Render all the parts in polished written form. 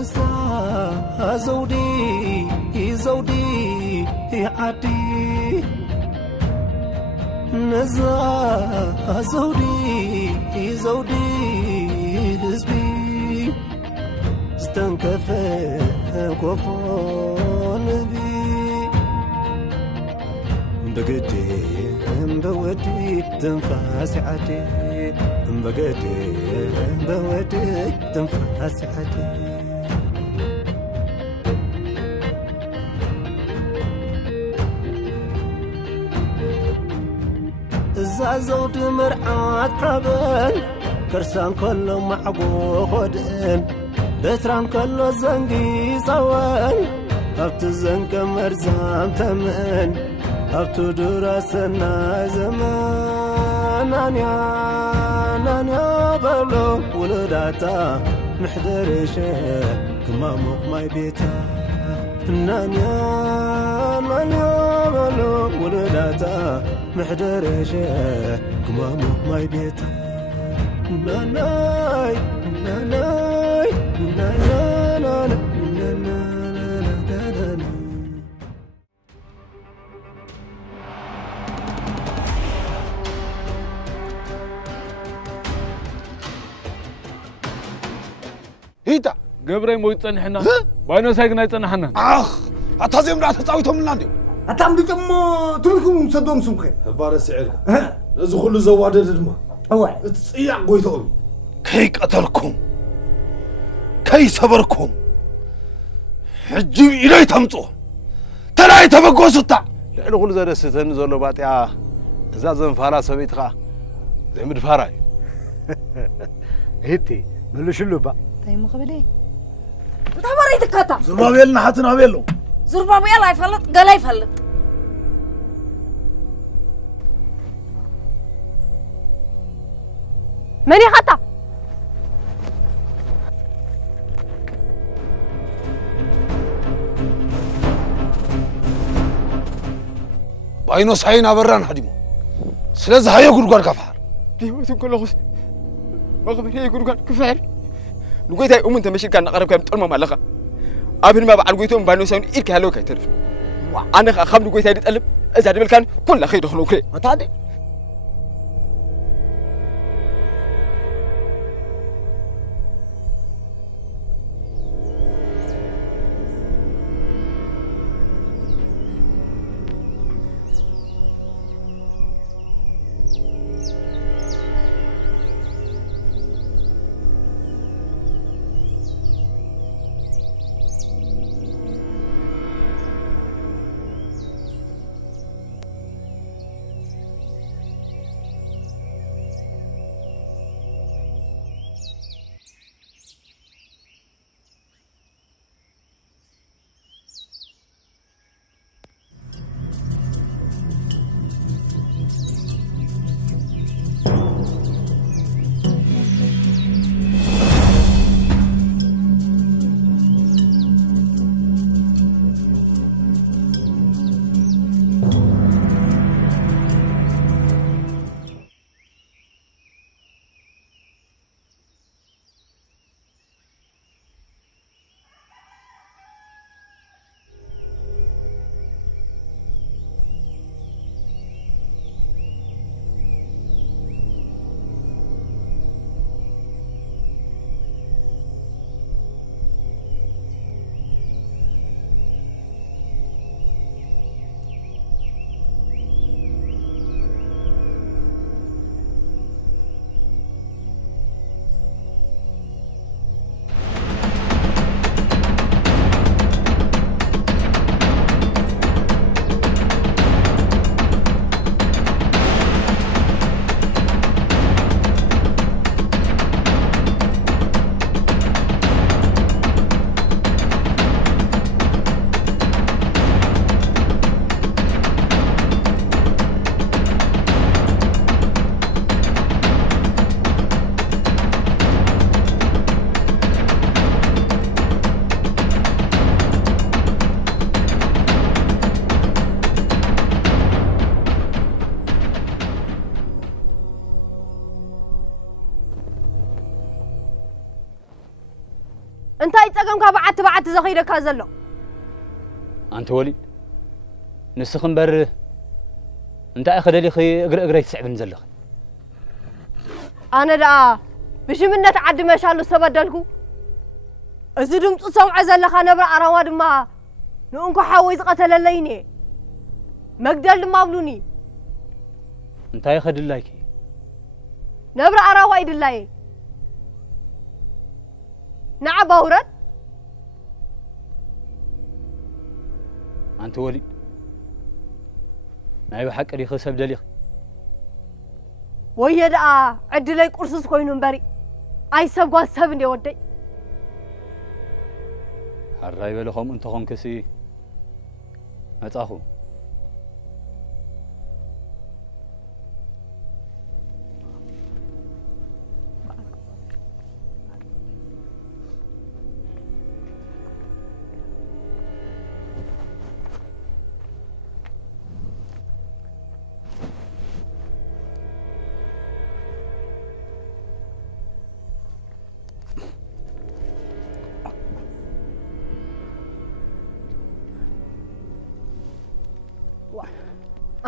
نسا زودي عدي نسا زودي حزبي استنكفى كفون بي بقدي بودي تنفاس عدي بقدي بودي تنفاس عدي زازود مرعات حبل كرسان كله معقو خدن بتران كله زنقي صوان هبت الزنق مرزام تمن هبت دراسنا زمان نانيا بلو ولداتا محدرشه كما ماي بيتا نانيا بلو ولداتا محدرشه كما ماي بيتا ناناي هيتا قبري مو يتصنحنا باينو سايقنا يتصنحنا أتازم لا تتعويتهم من عندي أتعم دي تم تلكم صدوم سمخي بارا سعرك لازم كل زوادة دما أوعي تصيع قويتهم كي قتلكم كي صبركم حجي إلي تمطو تلاي تبقو ستا لأنه كل ذا ستن زولو باتيا زازن فارا سويتها زي مد فاراي هيتي ملوش اللوبا طيب مقبلي تباري دكاتا زربابيلنا حتنا بيلو زربابيل يفلت قال يفلت ماني خطا باينو ساينا بران حديمو سلازي هاي غرغر كفار ديوتو كله خس ما خبر هي غرغر كفار لقيتها انت ماشي كان نقرب كان طلمه مالخه ابن ما بعد لقيتهم باينو ساين إيرك هالو كيترف انا خم لقيتها يتقلب اذا دبل كان كل خير دخلوا كري ما تعدي أنت يتقمك بعت زخيرك هذا له أنت ولي نسخن بر أنت أخذ لي خي أقرأ يتسعب نزل خي أنا لا بشمنة عد ما شاء الله سبدلكو أزدم تصوع زل خنا برا أرواد ما نونكو حاويز قتل الليني مقدل ما بلوني أنت أخذ الله كي نبرا أرواد الله نعم أورد أنت ولي نعيب حق لي خسب دليخ ويدا عد لي قرصص كوينون بري أي سبقوا سبني ودي الرأي بلخم أنت خم كسي أتأخو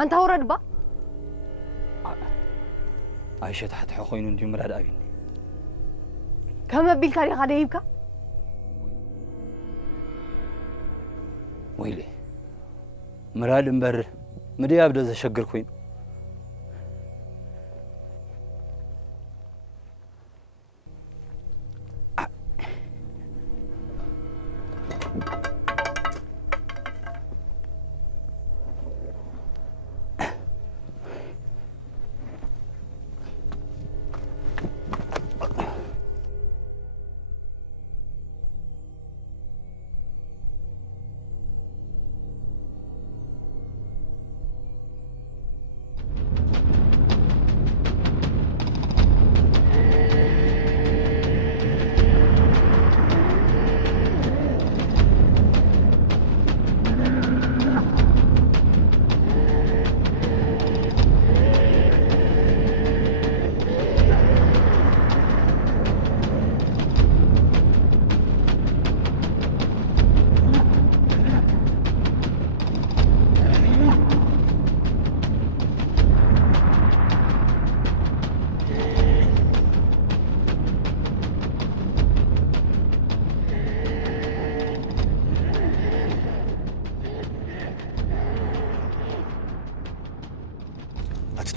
أنت ورد با عايشة تحت حقين أنت مراد أبيني كم بيل كاري خديبك ويلي مراد مبر مدي أبدا إذا شجر كوين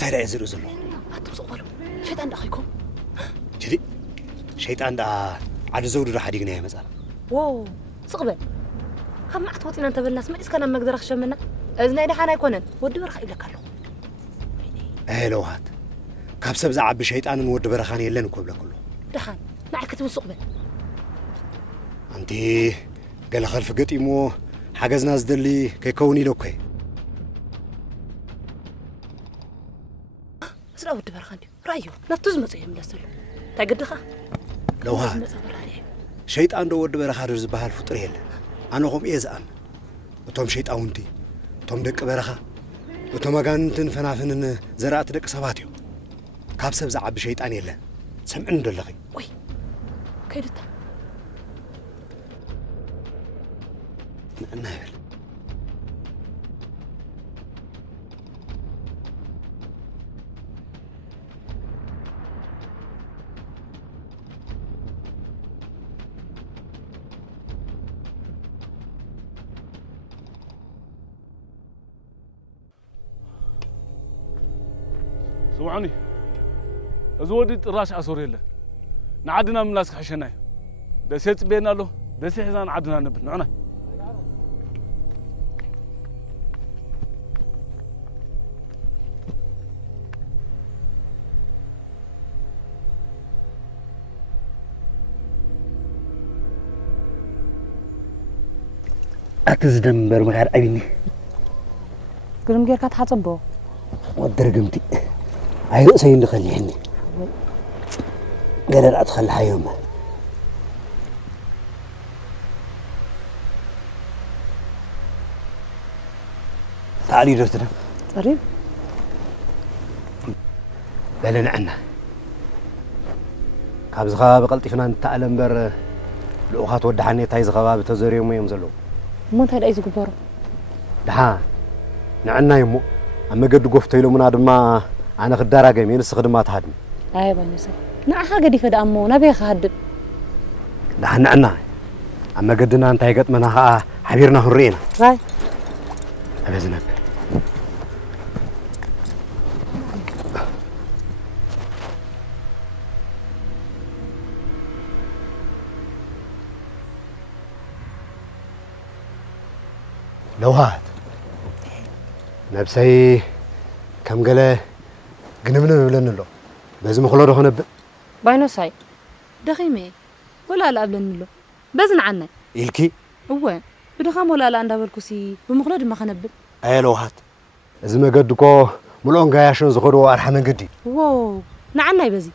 تايدا يزرو زلو أتوصلوا شيطان دخيكم جدي شيطان دا عاد زود راح يدينا يا مزال واو صقبل كم معتوتين أنت بالناس ما إسكان ما أقدر أخشى منك إذن إذا حنا يكونن ودي برخ إلك له لو هات كابسب زعب شيطان نود برخان يلن كوبلا كله دخان معك كتب صقبل أنتي قال خلف قطيمو حجز ناس دلي كيكوني لوكي سلا ود برخاندي رايو نفتوز مصيهم لسلو تاقدخه لو هات شيطان دو ود برخا زبحال فطر يله أنا قوم إيزان وتوم شيطانتي توم دق برخا وتوم غانتن فنافنن زرعت دق سباتيو كابسب زعب شيطان يله سمعن دلخي وي كيدتا نعمل سمعني أزودي راش أسوري له نعدنا من ناس حشناي دسيت بينا له دسي حزان عدنا نبت معنا أتزدم برمغار أبيني قرم غير كتحصبو ودرقمتي أي رأسي يندخليني قال لا أدخل حيوم تعالي درتنا طريب بلنا عنا كابزغا بقلطفنا نتعلم بر لأخات ودحني تايز غباب تزريهم يمزلوا مو انت هاي زقبرو دحا نعنا يمو أما قد قفت يلو من هذا ما أنا خدارة جميل استخدمات هادم أي بنوسي نعها قدي فدا أمو نبي خادم دحا نعنا أما قدنا أنت هيقت منها حبيرنا هرينا راي أبي زنب لو هاد نفسي كم قال قنمنا بلن له لازم خلوده هنا باينوساي دخيمي ولا لا قبلن له بزن عنا إلكي هو بدخام ولا لا عندها بالكوسي بمخلود ما خنبل أي لو هاد إذا ما قدكو ملون جايشون زخروا أرحمن قدي واو نعنا يبزي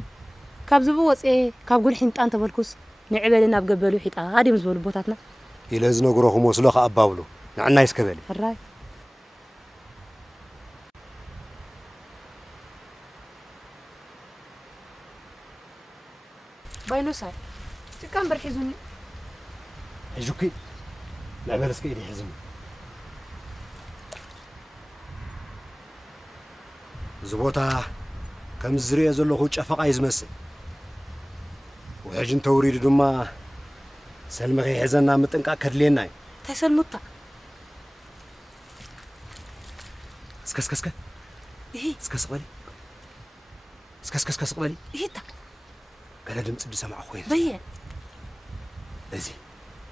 كاب زبوت إيه كاب قول حين أنت بالكوس نعبلنا بقبلو حيت هادي مزبول بوتاتنا إلى زنا قروهم وصلوا أباولو نعنا يسكبلي الراي باينوساي كم برحزوني حجوكي لا بلس كيدي حزم زبوتا كم زري زلو خو شفقا يزمس وحجن توريد دما سلمغي حزنا مطنقا كدلينا تسلمطا اسكسكسك ايه اسكس قبلي اسكسكسك قبلي ايتا قال دمص بسمع خوين بيه ازي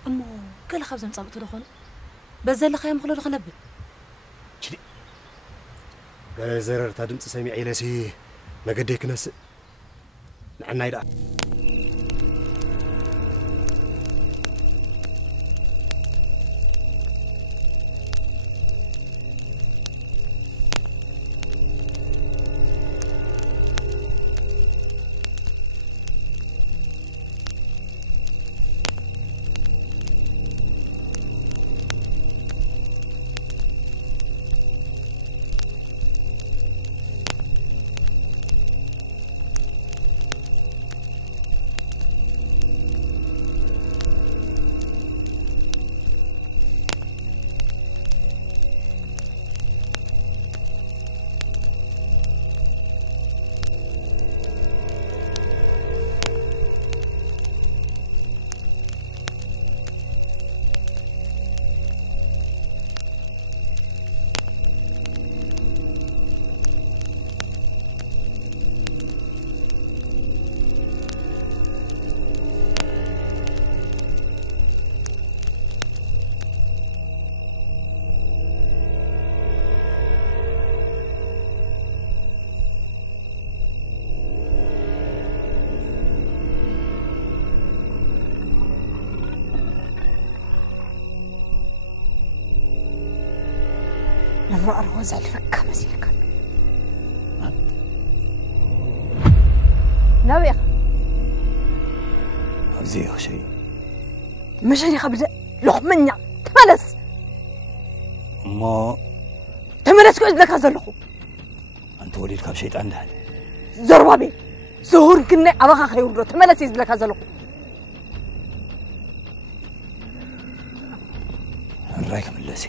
امو كل خبز مصابته دخل بزل خيام خلو دخل نبل جدي قال زرر تا دمص سميع يلسي ما قديك نس نعنا يدا نبرأ الوزع اللي فكها مسيلك ناوي أبزيه شيء مشاني خبز لخمنيا تملس ما تملس كوز لك هذا اللخو أنت وليد كاب شيطان ده زربابي زهور كنا أبغى خير تملس يزلك هذا اللخو الرايك من لسي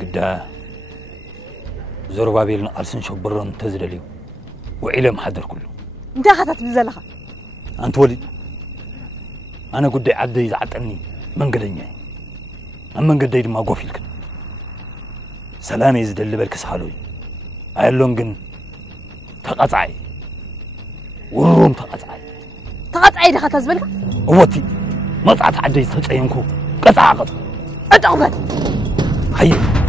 قدا زربابيل نقلسن شبرن تزدليو وعلم حدر كله انت خطت بزلخه أنت وليد أنا قد عدي زعتني من قدني أما قدي ما قفلك سلامي يزدل بالكس حالوي أيلونجن تقطعي والروم تقطعي دخلت أزبلك قوتي مطعت عدي تتعينكو قطع أتعبت هيا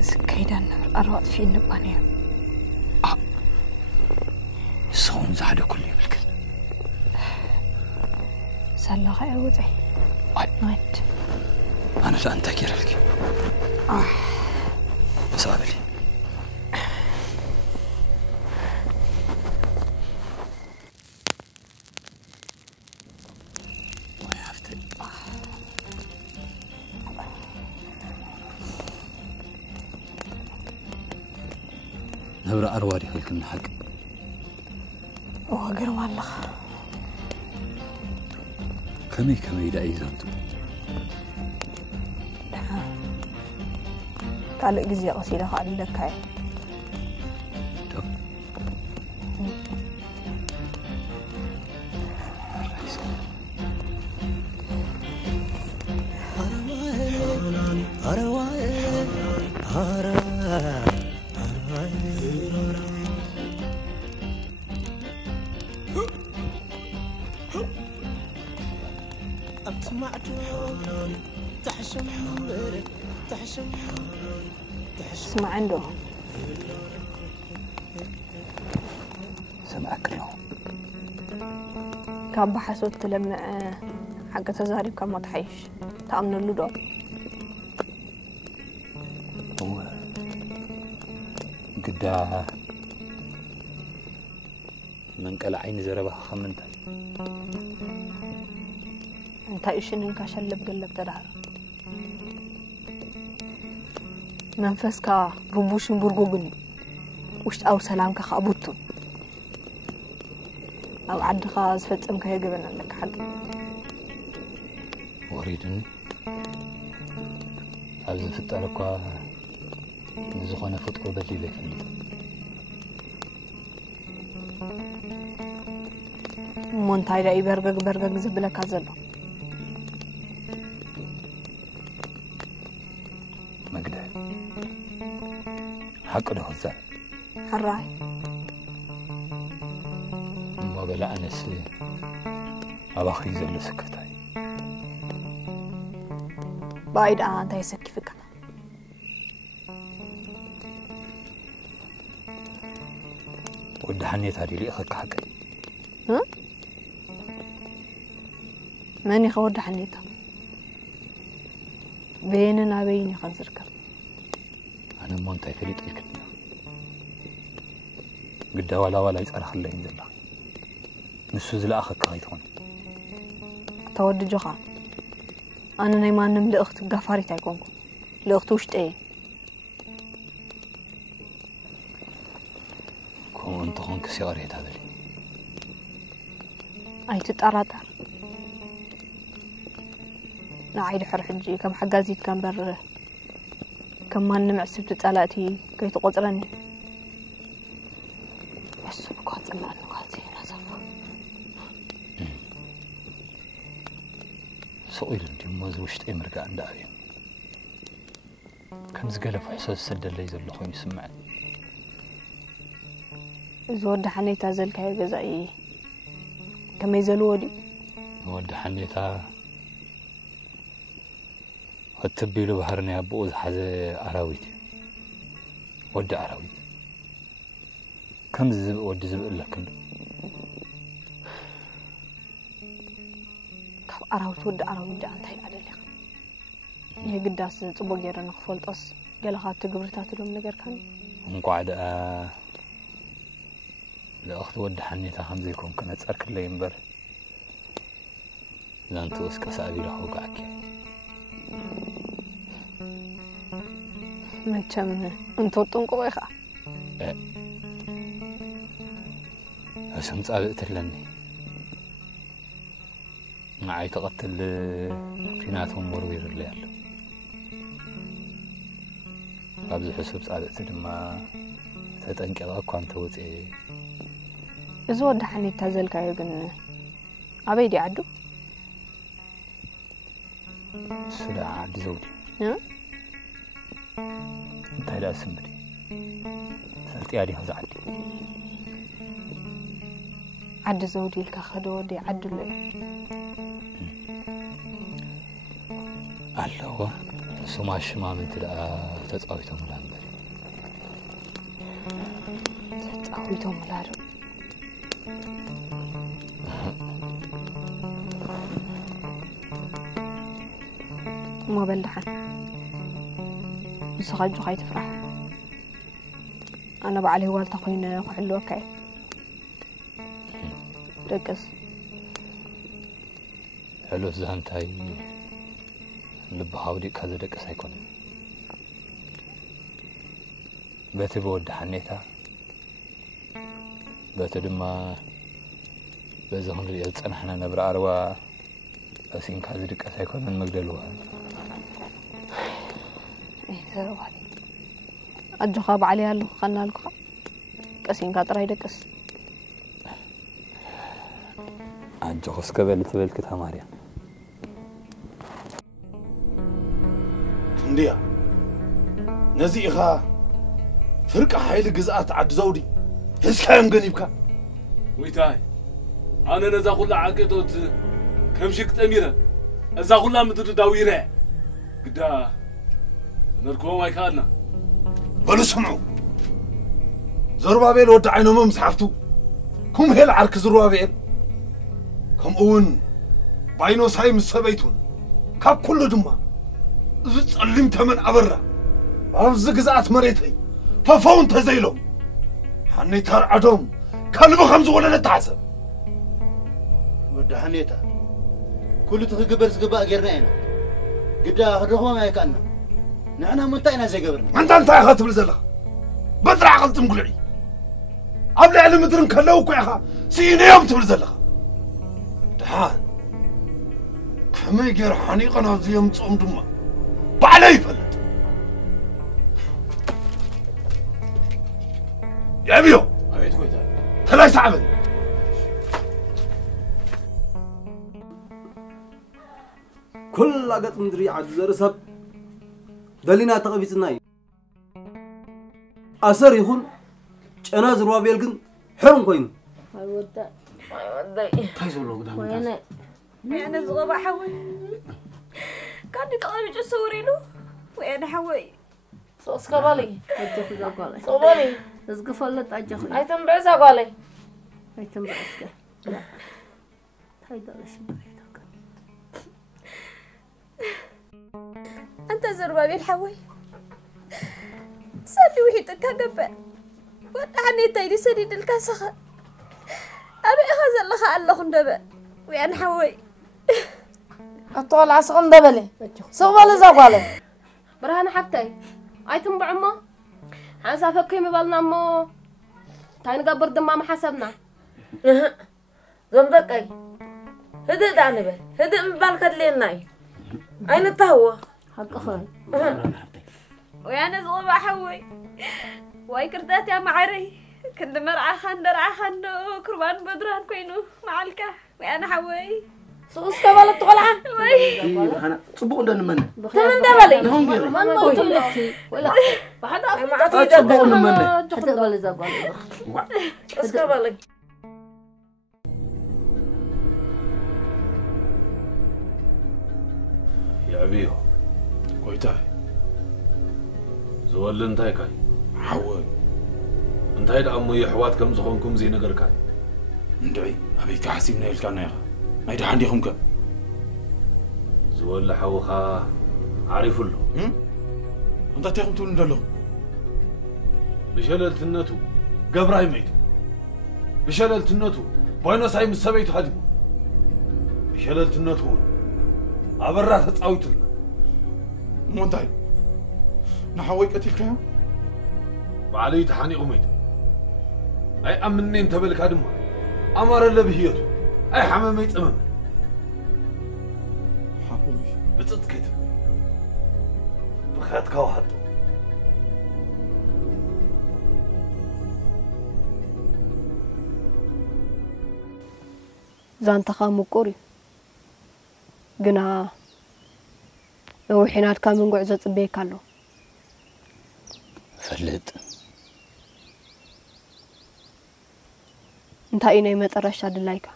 سكيدا أروت في النبانية صون زعده كل يبلك سلا خير وضعي نايت أنا لا أنت كير لك بس قابلي نبرة أرواري خلك من حق وقر والله كمي دعي زمتو قال جزء قصيدة قال لك هاي اسمع عنده سمعك له كاب حسوت لما حق تزارب كان ما تحيش تأمن له دور هو قداها من قلع عين زربها خمنت انت ايش انك شلب قلب تدهر منفسك ربوشن برغوغني وشت او سلامك خابوتو او عدخا زفصمك يغبن لك حق وريدني عايز فترك زخونه فتقو بدلي لك مونتاي راي برغغ زبلك ازلو مقدر حق له الزعل حراي ما بلا أنس أباخي زل سكرتاي بايد أنت يسكفك ود حنيت هذه لي أخك حقي ها ماني خود حنيتها بيننا بيني خنزرك أنا مونتاي فريد الكتنا قد ولا يسأل خلي ينزل لها نسوز لأخك غيثون تود جوخا أنا نيمان لأخت قفاري تايكونكم لأخت وشت إيه كون أنت خونك سياري هتابلي أي تتقرطر نعيد حرحجي كم حجازيت كان بر كم ما نمعسب تتقلاتي كي تقطرني بس بقاطع ما نقاطي نصفه سئل انت ما وشت امرك عند ابي كان زقلف احساس سد اللي يزل خوين يسمعني زود حنيتا زلك هي جزائي كما يزلودي ود حنيتا وتبيلو بحرني ابو حز اراويت ود اراويت كم زب ود زب لك كم اراويت ود اراويت انت هي ادلي هي قداس صبو غير نخفلطس قالها تغبرتات لهم ነገር كان እንቋደ ለአኽት ወድ ሐኒታ ሐምዘይኩም ከነጸርክ ለይምበር ዛንቱ እስከ ሳቢ ለሆጋክ መቸም እንቶ ጥንቆ ይኻ اسم صابت لني معي تقتل فيناتهم وروير اللي يالو أبز حسب صابت لما تتنقل أكو أنت وتي زود حني تازل كايغن أبيدي عدو سلا عدي زودي ها انت لا سمري سألتي علي هذا عدي عد زودي لك خدو دي عد له الله سمع الشمام تلقى تتقاويتهم الأنبري تتقاويتهم الأنبري ما بلحن مسخاجو خاي تفرح أنا بعلي والتا خوينا وحلو وكاي ركز حلو زهنتاي لب حاودي كذا دقس هيكون بيتي بود حنيتا بيتي دما بزهن ريال صنحنا نبر أروا أسين كذا دقس هيكون من مقدلوها إيه زروالي أجو خاب عليها له خلنا له كاسين كاتراي دقس أجو خسكبل تبل كتها ماريا انديا نزي إخا فرقة حيل جزءات عد زودي هس كام جنيبك ويتاي أنا نزا كل عقدت كم شكت أميرة نزا كل مدر داويرة قدا نركو ما يكادنا بلو سمعوا زربابيل ودع عينهم مسحفتو كم هيل عرك زربابيل كم أون باينو ساي مسبيتون كاب كله دمّا زلم تمن أبرة أفز جزات مريتي ففون تزيلهم حني تار عدم كلب خمس ولا نتعسب وده حنيتا كل تغبر سجبا غيرنا هنا قد هدوهم ما يكنا نحن منتينا زي قبرنا أنت يا خاطب الزلخ بدر عقلت مقلعي قبل علم مدرن كلوك يا خا سين يوم تبل زلخ دحان كم يجر حنيقنا زيهم تصوم دمّا بعلي فلت يا بيو أبيت كويتا ثلاث عمل كل لقط مدري عد زرسب دلينا تقبيتنا أسر يخون أنا زروا بيلكن حرم كوين ودا تايزولو قدام وين أنا زغبا حوي كان يطلع بيجي صوري له وين حوي صوص كبالي أجي خذ قالي صوبالي زقفلت أجي خذ أيتم بعز قالي أيتم بعز لا هيدا ليش أنت زربابي الحوي سابي وحيدك كجبة وأنا تايدي سديد الكاسخة أبي أخذ الله الله خندبة وين حوي أطول عسقن دبلي صوبالي زقالي برهان حبتي أيتم بعمو حنسا فكي مبالنا مو تاين قبر دمام حسبنا زمدك أي هدي دعني بل هدي مبالك ليناي أين التهوى حق أخوي ويانا زغبا حوي واي كردات يا معري كنت مرعى خندو كربان بدران كوينو معلكة ويانا حوي صوص كبالة طلعة وي أنا صبوا عندنا من تمن دبلي ما نموتي ولا بعد صبوا عندنا من حتى بالي زغبا صوص كبالي يا أبيو كويتاي زول انتاي كاي حوي انتاي دا أمو يحوات كم زخونكم زي نقر كاي ندعي أبيك حسيبنا يلكانا يا ما يدي عندي كم زول لحوخا عارف له أنت تيهم تقول ندلو بشلل تنتو قبراي ميتو بشلل تنتو بوينو ساي مسبيتو هدمو بشلل تنتو أبرات تقاويتو مونتاي نحوي قتيل كيا بعلي تحاني أميت أي أمنين تبلك هدمو أمر اللي بهيتو أي حمامي يتأمم حقوي بتصدقت بخاتك واحد زانتخا مقوري قنا وحينات كان من قعزة صبيك له فلت انت ايني مطرش ادلايكا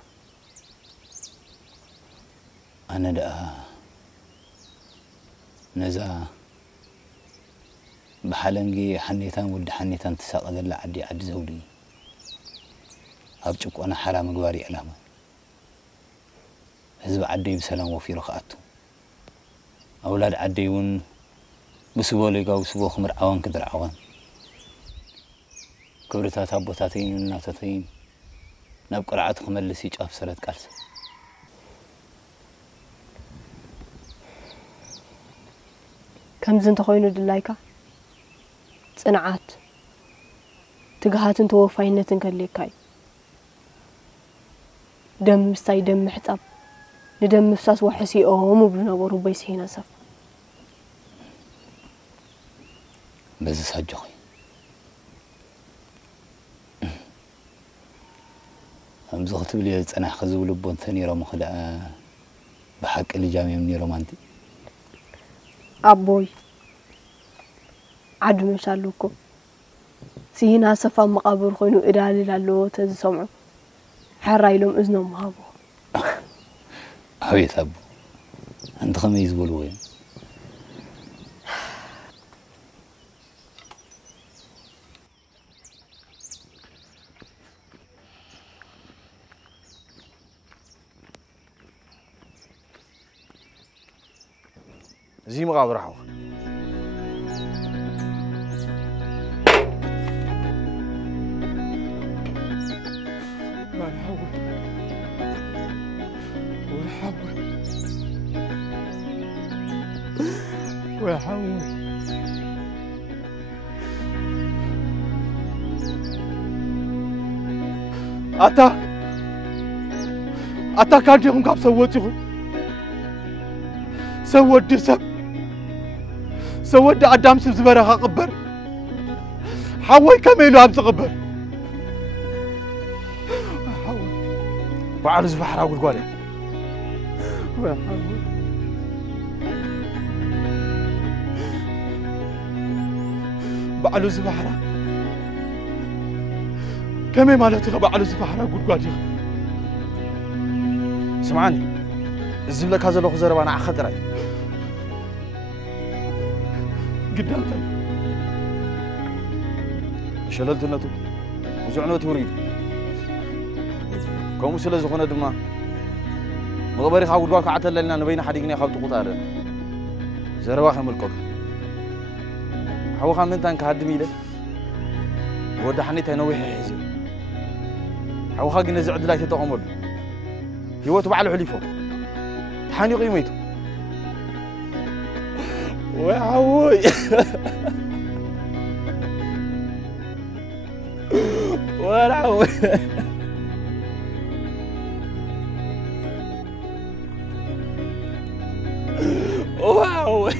أنا دا نزا بحالنجي حنيتان ود حنيتان تساقد الله عدي زولي أبجك وأنا حرام جواري علامة حزب عدي بسلام وفي رخاته أولاد عديون بسبولي قاو سبو خمر عوان كدر عوان كبرتات أبوتاتين وناتاتين نبقى رعات خملسي جاف سرد كالس كم زنت خوينو دلايكا صنعات تجهاتن توفاينتن كليكاي دم مستاي دم محطب ندم مفساس وحسي اوهم بنورو بيسينا سف بس ساجخي هم زغت بلي صنع خزو لبون ثاني رمو خدا بحق اللي جامي مني رومانتي أبوي عدو مشالوكو سينا سفا مقابر خوينو إدالي لالو تزي سمعو حرايلوم إذنو مهابو حويت أبو أنت خميز بولوين زي مقابر حوخ ويحول أتا كان يكون كاب سوتيهم سود سب سود عدام سبزبرها قبر حوي كميلو أمس قبر بعد زبحر أقول قولي بعلو زبحرة كمي مالتي بعلو زبحرة أقول قولي سمعني الزبلك هذا لو خزر وانا أخدري قدامك شللت النتو وزعنو توريد كم سلا زخونة دما مغبري خاول قولك عتل لنا نبين حديقني خاول تقطع زرواخ ملكوك حوخا من تانك هاد ميله ودا حنيت نوي حيزي حوخا قلنا زعد لا تتقمر هيوتو بعلو حليفو حاني قيمته وعوي وعوي وعوي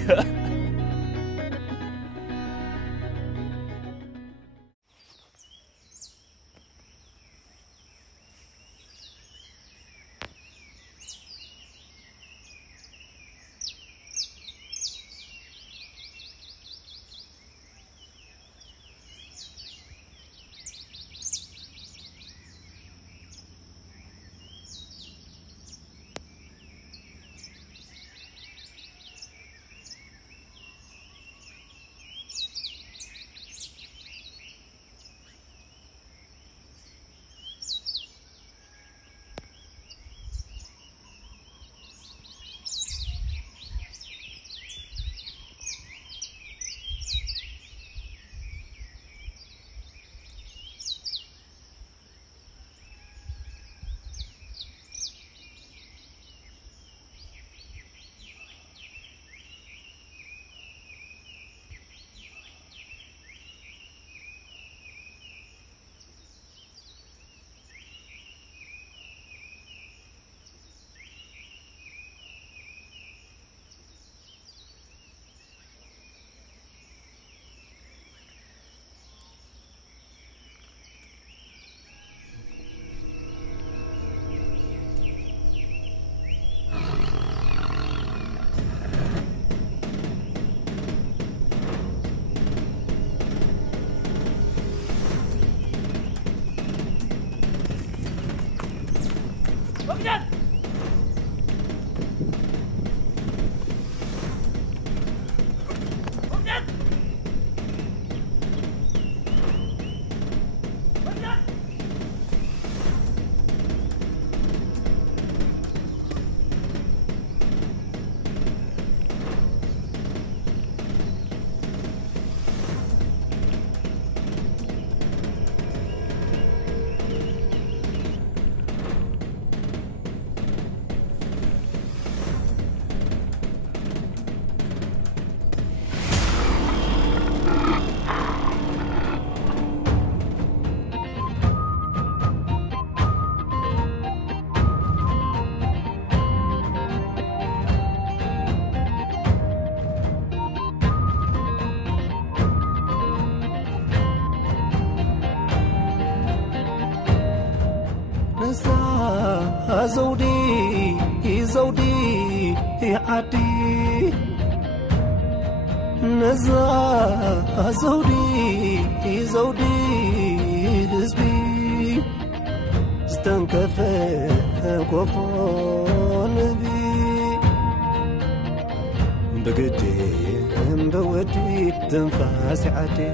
زودي عدي نزا زودي حزبي استنكفى كفون بي بقدي بودي تنفاس عدي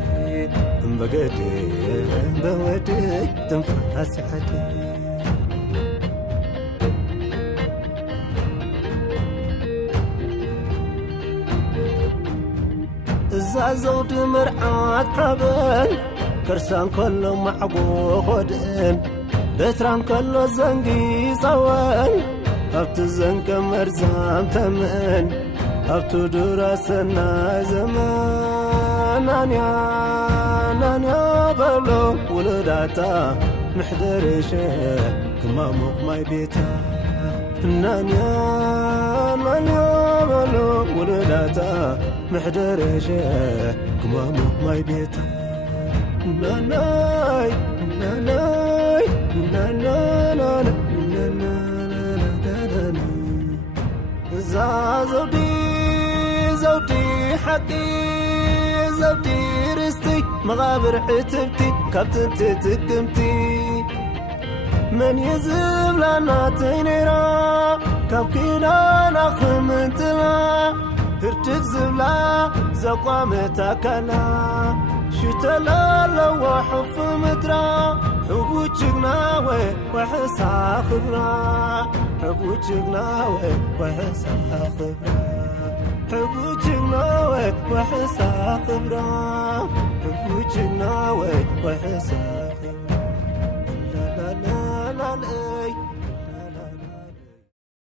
بقدي بودي تنفاس عدي زود مرعات حبل كرسان كله معقو خدن بتران كله زنقي صوان هبت الزنك مرزام تمن هبت دراسنا زمان نانيا بلو ولداتا محدرش كما ماي بيتا نانيا بلو ولداتا محدرش كما ماي بيتا ناناي زودي حقي زودي رستي مغابر حتبتي كابتن تتكمتي من يزم لنا تنيرا كابكينا نخمنتلا هرتك زبلا زقامتا كلا شتلا لو حف مترا حبوجنا وحسا خبرا حبوجنا وحسا خبرا حبوجنا وحسا خبرا حبوجنا وحسا خبرا لا لا لا لا